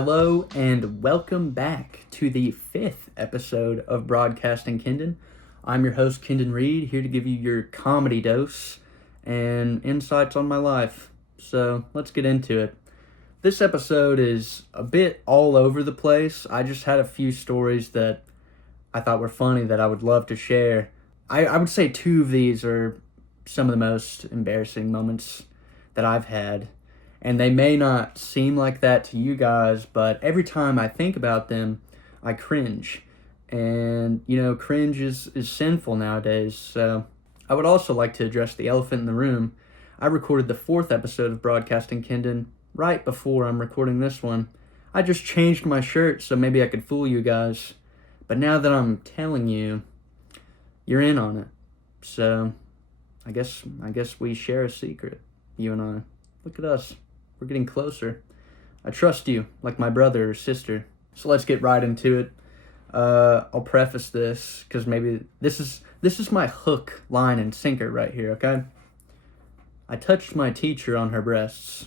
Hello and welcome back to the 5th episode of Broadcasting Kendon. I'm your host, Kendon Reed, here to give you your comedy dose and insights on my life. So let's get into it. This episode is a bit all over the place. I just had a few stories that I thought were funny that I would love to share. I would say two of these are some of the most embarrassing moments that I've had. And they may not seem like that to you guys, but every time I think about them, I cringe. And, cringe is sinful nowadays. So I would also like to address the elephant in the room. I recorded the 4th episode of Broadcasting Kendon right before I'm recording this one. I just changed my shirt so maybe I could fool you guys. But now that I'm telling you, you're in on it. So I guess we share a secret, you and I. Look at us. We're getting closer. I trust you like my brother or sister. So let's get right into it. I'll preface this because maybe this is my hook, line, and sinker right here, okay? I touched my teacher on her breasts.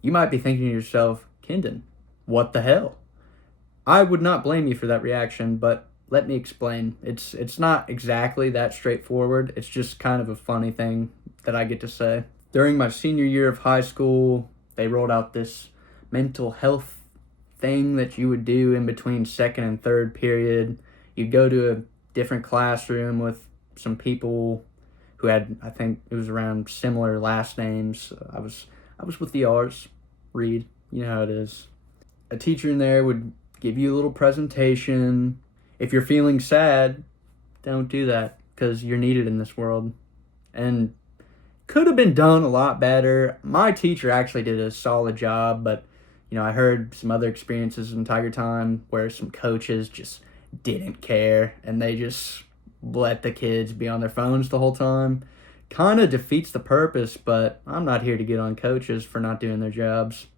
You might be thinking to yourself, Kendon, what the hell? I would not blame you for that reaction, but let me explain. It's not exactly that straightforward. It's just kind of a funny thing that I get to say. During my senior year of high school, they rolled out this mental health thing that you would do in between second and third period. You'd go to a different classroom with some people who had, I think it was around similar last names. I was with the R's, Reed, you know how it is. A teacher in there would give you a little presentation. If you're feeling sad, don't do that because you're needed in this world. And could have been done a lot better. My teacher actually did a solid job, but I heard some other experiences in Tiger Time where some coaches just didn't care and they just let the kids be on their phones the whole time. Kind of defeats the purpose, but I'm not here to get on coaches for not doing their jobs.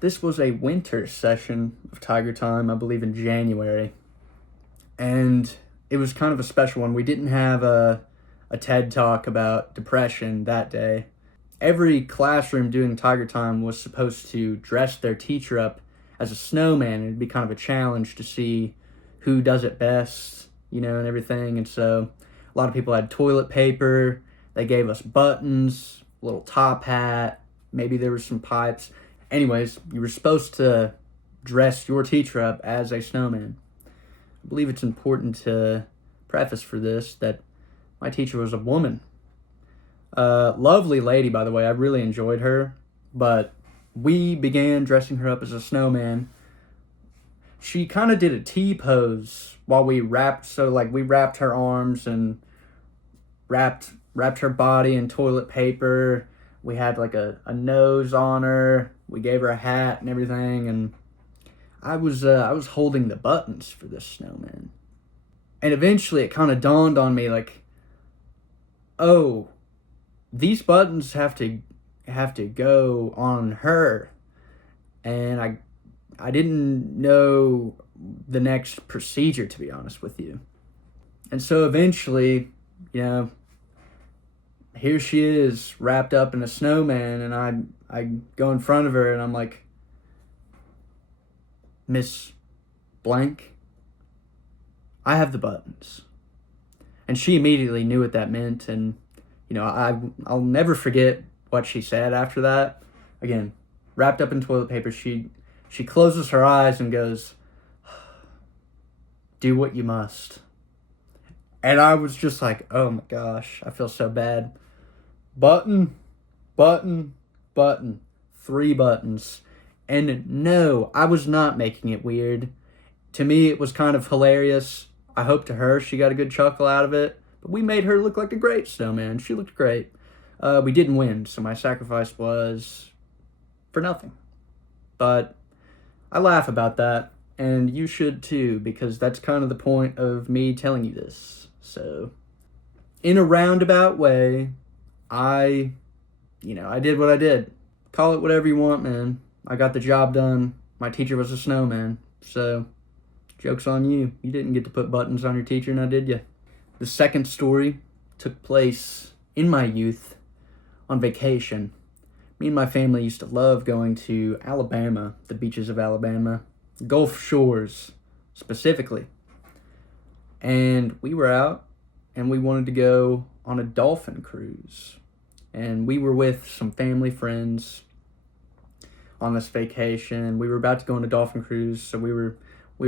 This was a winter session of Tiger Time, I believe in January. And it was kind of a special one. We didn't have a TED Talk about depression that day. Every classroom doing Tiger Time was supposed to dress their teacher up as a snowman. It'd be kind of a challenge to see who does it best, and everything. And so a lot of people had toilet paper. They gave us buttons, a little top hat. Maybe there was some pipes. Anyways, you were supposed to dress your teacher up as a snowman. I believe it's important to preface for this that my teacher was a woman. Lovely lady, by the way. I really enjoyed her. But we began dressing her up as a snowman. She kind of did a T-pose while we wrapped. So, we wrapped her arms and wrapped her body in toilet paper. We had, a nose on her. We gave her a hat and everything. And I was holding the buttons for this snowman. And eventually it kind of dawned on me, oh, these buttons have to go on her. And I didn't know the next procedure, to be honest with you. And so eventually, here she is wrapped up in a snowman, and I go in front of her and I'm like, Miss Blank, I have the buttons. And she immediately knew what that meant, and I'll never forget what she said after that. Again, wrapped up in toilet paper, she closes her eyes and goes, do what you must. And I was just like, oh my gosh, I feel so bad. Button, 3 buttons. And no, I was not making it weird. To me, it was kind of hilarious. I hope to her she got a good chuckle out of it. But we made her look like a great snowman. She looked great. We didn't win, so my sacrifice was for nothing. But I laugh about that, and you should too, because that's kind of the point of me telling you this. So, in a roundabout way, I did what I did. Call it whatever you want, man. I got the job done. My teacher was a snowman, so joke's on you. You didn't get to put buttons on your teacher, now did you? The second story took place in my youth on vacation. me and my family used to love going to Alabama, the beaches of Alabama, Gulf Shores specifically. And we were out and we wanted to go on a dolphin cruise. And we were with some family friends on this vacation. We were about to go on a dolphin cruise, so we were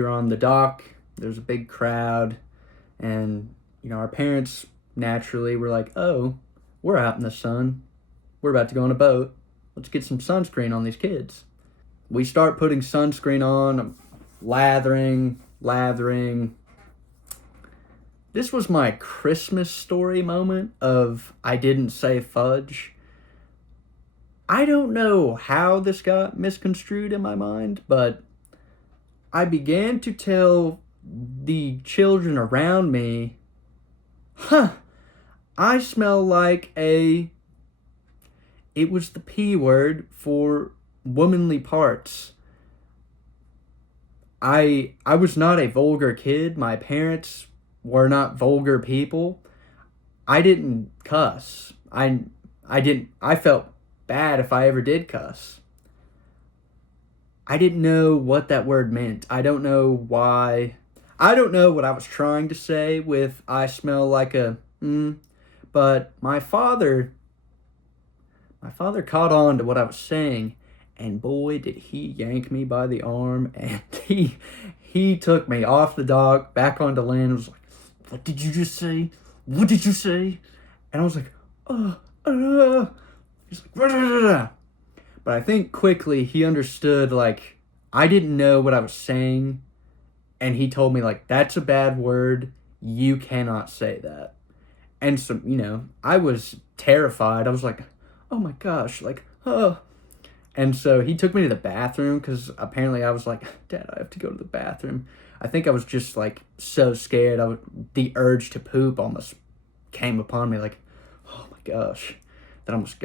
on the dock. There was a big crowd, and our parents naturally were like, "Oh, we're out in the sun. We're about to go on a boat. Let's get some sunscreen on these kids." We start putting sunscreen on. I'm lathering. This was my Christmas story moment of I didn't say fudge. I don't know how this got misconstrued in my mind, but I began to tell the children around me, I smell like it was the P word for womanly parts. I was not a vulgar kid. My parents were not vulgar people. I didn't cuss. I felt bad if I ever did cuss. I didn't know what that word meant. I don't know why. I don't know what I was trying to say with I smell like but my father caught on to what I was saying, and boy did he yank me by the arm, and he took me off the dock back onto land and was like, "What did you just say? What did you say?" And I was like, He's like, "Rah." But I think quickly he understood, like, I didn't know what I was saying, and he told me, like, "That's a bad word. You cannot say that." And so, I was terrified. I was like, "Oh my gosh," like, oh. And so he took me to the bathroom because apparently I was like, "Dad, I have to go to the bathroom." I think I was just like so scared. The urge to poop almost came upon me, like, oh my gosh, that almost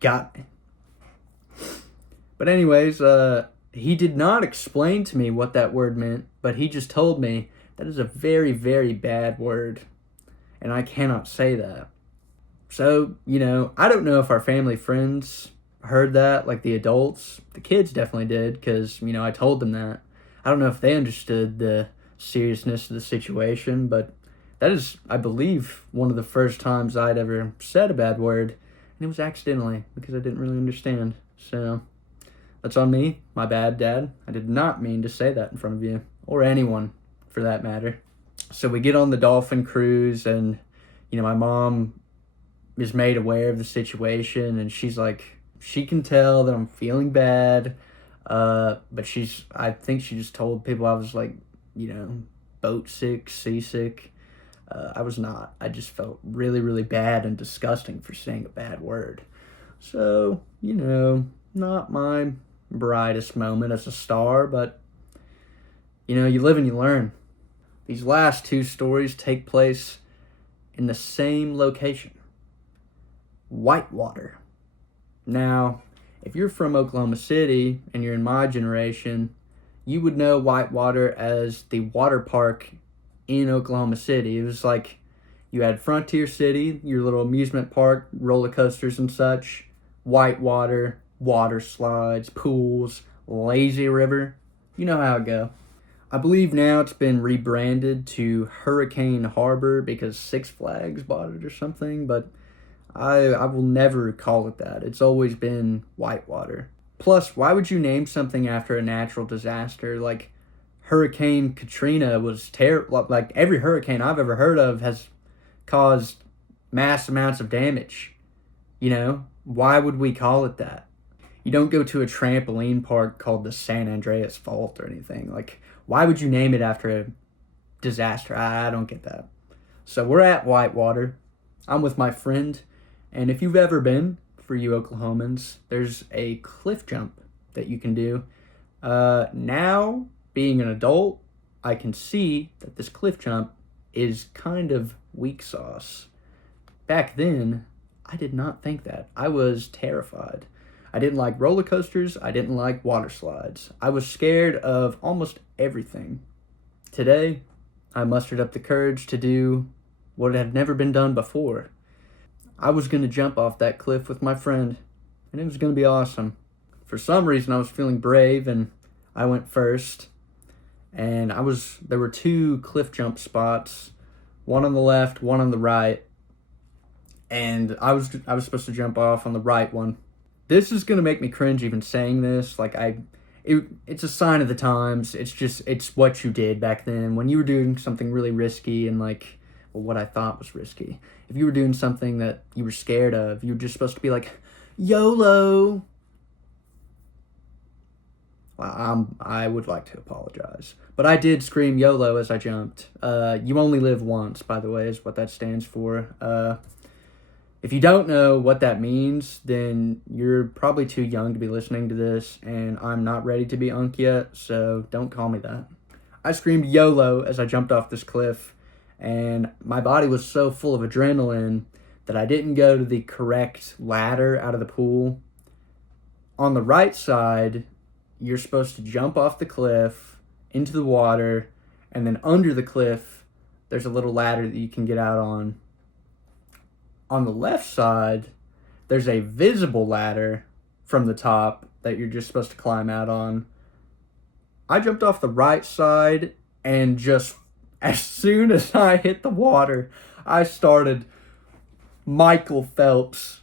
got me. But anyways, he did not explain to me what that word meant, but he just told me that is a very, very bad word, and I cannot say that. So, I don't know if our family friends heard that, like the adults. The kids definitely did, because, I told them that. I don't know if they understood the seriousness of the situation, but that is, I believe, one of the first times I'd ever said a bad word, and it was accidentally, because I didn't really understand. So, that's on me. My bad, Dad. I did not mean to say that in front of you, or anyone, for that matter. So we get on the dolphin cruise, and, my mom is made aware of the situation, and she's like, she can tell that I'm feeling bad, but I think she just told people I was like, boat sick, seasick. I was not. I just felt really, really bad and disgusting for saying a bad word. So, not my brightest moment as a star, but, you live and you learn. These last two stories take place in the same location, Whitewater. Now, if you're from Oklahoma City and you're in my generation, you would know Whitewater as the water park in Oklahoma City. It was like you had Frontier City, your little amusement park, roller coasters and such, Whitewater, water slides, pools, lazy river. You know how it go. I believe now it's been rebranded to Hurricane Harbor because Six Flags bought it or something, but I will never call it that. It's always been Whitewater. Plus, why would you name something after a natural disaster? Like, Hurricane Katrina was terrible. Like, every hurricane I've ever heard of has caused mass amounts of damage. Why would we call it that? You don't go to a trampoline park called the San Andreas Fault or anything. Like, why would you name it after a disaster? I don't get that. So we're at Whitewater. I'm with my friend. And if you've ever been, for you Oklahomans, there's a cliff jump that you can do. Now, being an adult, I can see that this cliff jump is kind of weak sauce. Back then, I did not think that. I was terrified. I didn't like roller coasters. I didn't like water slides. I was scared of almost everything. Today, I mustered up the courage to do what had never been done before. I was going to jump off that cliff with my friend. and it was going to be awesome. For some reason, I was feeling brave, and I went first. And there were 2 cliff jump spots, one on the left, one on the right. And I was supposed to jump off on the right one. This is going to make me cringe even saying this. It's a sign of the times. It's what you did back then when you were doing something really risky and what I thought was risky. If you were doing something that you were scared of, you were just supposed to be like, YOLO. Well, I would like to apologize. But I did scream YOLO as I jumped. You only live once, by the way, is what that stands for. If you don't know what that means, then you're probably too young to be listening to this, and I'm not ready to be unk yet, so don't call me that. I screamed YOLO as I jumped off this cliff, and my body was so full of adrenaline that I didn't go to the correct ladder out of the pool. On the right side, you're supposed to jump off the cliff into the water, and then under the cliff, there's a little ladder that you can get out on. On the left side, there's a visible ladder from the top that you're just supposed to climb out on. I jumped off the right side, and just as soon as I hit the water, I started Michael Phelps,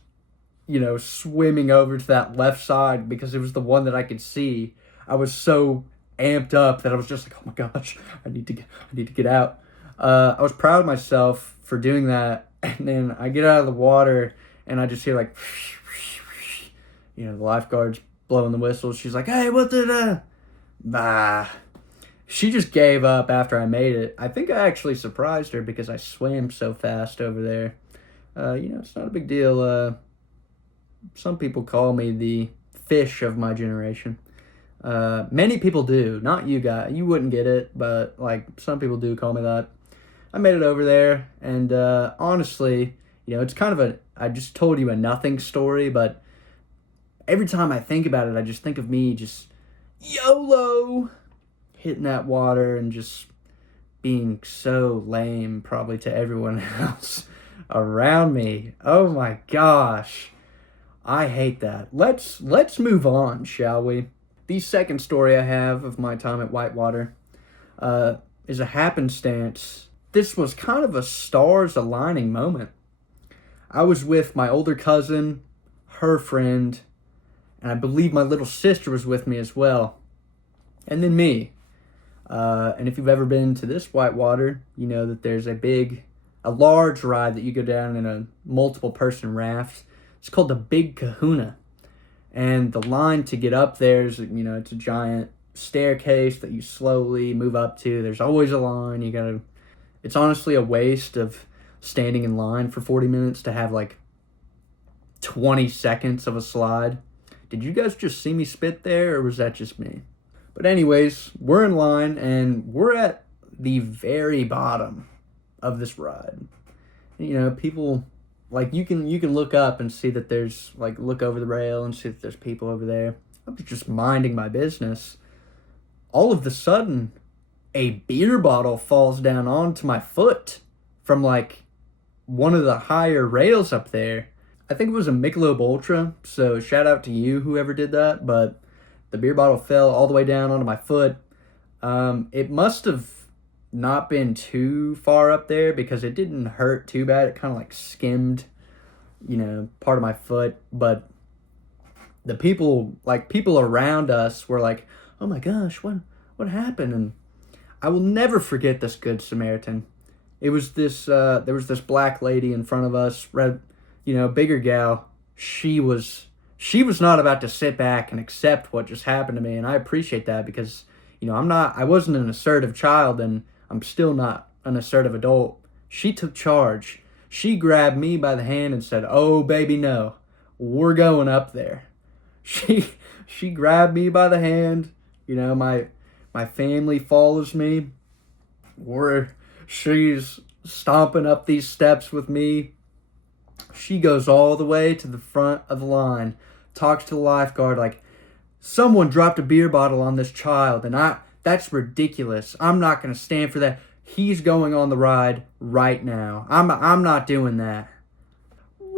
swimming over to that left side because it was the one that I could see. I was so amped up that I was just like, oh my gosh, I need to get out. I was proud of myself for doing that. And then I get out of the water, and I just hear the lifeguard's blowing the whistle. She's like, hey, what the, bah. She just gave up after I made it. I think I actually surprised her because I swam so fast over there. It's not a big deal. Some people call me the fish of my generation. Many people do, not you guys. You wouldn't get it, but some people do call me that. I made it over there, and honestly, it's kind of I just told you a nothing story, but every time I think about it, I just think of me just YOLO hitting that water and just being so lame probably to everyone else around me. Oh my gosh. I hate that. Let's move on, shall we? The second story I have of my time at Whitewater is a happenstance. This was kind of a stars aligning moment. I was with my older cousin, her friend, and I believe my little sister was with me as well. And then me. And if you've ever been to this Whitewater, you know that there's a large ride that you go down in a multiple person raft. It's called the Big Kahuna. And the line to get up there is, it's a giant staircase that you slowly move up to. There's always a line. It's honestly a waste of standing in line for 40 minutes to have 20 seconds of a slide. Did you guys just see me spit there, or was that just me? But anyways, we're in line, and we're at the very bottom of this ride. People, you can look up and see that there's, look over the rail and see that there's people over there. I was just minding my business. All of a sudden, a beer bottle falls down onto my foot from one of the higher rails up there. I think it was a Michelob Ultra, so shout out to you, whoever did that, but the beer bottle fell all the way down onto my foot. It must have not been too far up there because it didn't hurt too bad. It kind of skimmed, part of my foot, but the people around us were like, oh my gosh, what happened? And I will never forget this Good Samaritan. It was there was this black lady in front of us, bigger gal. She was not about to sit back and accept what just happened to me, and I appreciate that because, I wasn't an assertive child, and I'm still not an assertive adult. She took charge. She grabbed me by the hand and said, oh, baby, no, we're going up there. She grabbed me by the hand. My family follows me. She's stomping up these steps with me. She goes all the way to the front of the line, talks to the lifeguard someone dropped a beer bottle on this child, and that's ridiculous. I'm not going to stand for that. He's going on the ride right now. I'm not doing that.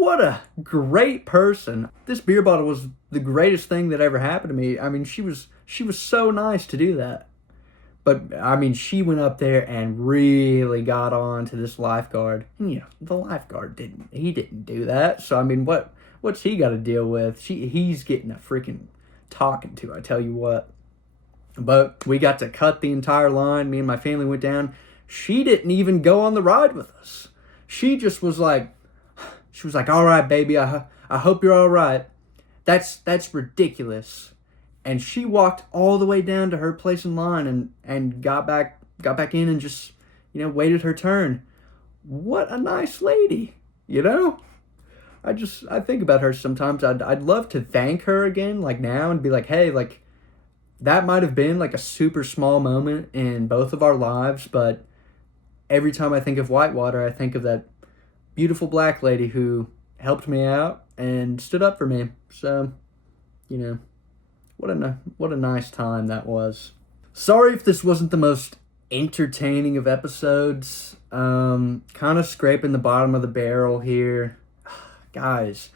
what a great person. This beer bottle was the greatest thing that ever happened to me. I mean, she was so nice to do that. But, I mean, she went up there and really got on to this lifeguard. And, you know, the lifeguard didn't do that. So, I mean, what's he got to deal with? He's getting a freaking talking to, I tell you what. But we got to cut the entire line. Me and my family went down. She didn't even go on the ride with us. She just was like, all right, baby, I hope you're all right. That's ridiculous. And she walked all the way down to her place in line and got back in and just, you know, waited her turn. What a nice lady, you know? I think about her sometimes. I'd love to thank her again, like now, and be like, hey, like, that might have been like a super small moment in both of our lives, but every time I think of Whitewater, I think of that beautiful black lady who helped me out and stood up for me. So, you know, what a nice time that was. Sorry if this wasn't the most entertaining of episodes. Kind of scraping the bottom of the barrel here. Guys,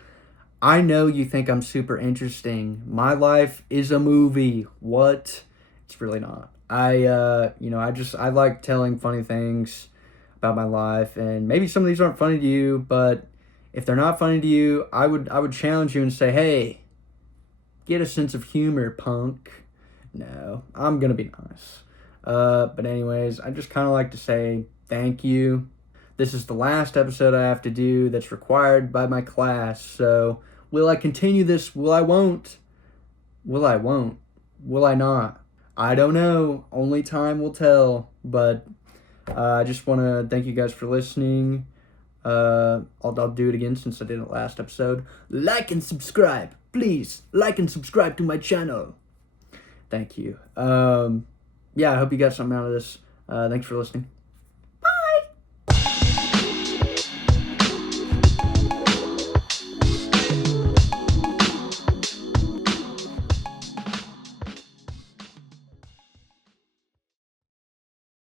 I know you think I'm super interesting. My life is a movie. What? It's really not. I like telling funny things about my life, and maybe some of these aren't funny to you, but if they're not funny to you, I would challenge you and say, hey, get a sense of humor, punk. No, I'm gonna be nice. But anyways, I just kind of like to say thank you. This is the last episode I have to do that's required by my class. So, will I continue this? Will I won't? Will I won't? Will I not? I don't know. Only time will tell. But I just want to thank you guys for listening. I'll do it again since I did it last episode. Like and subscribe. Please, like and subscribe to my channel. Thank you. Yeah, I hope you got something out of this. Thanks for listening.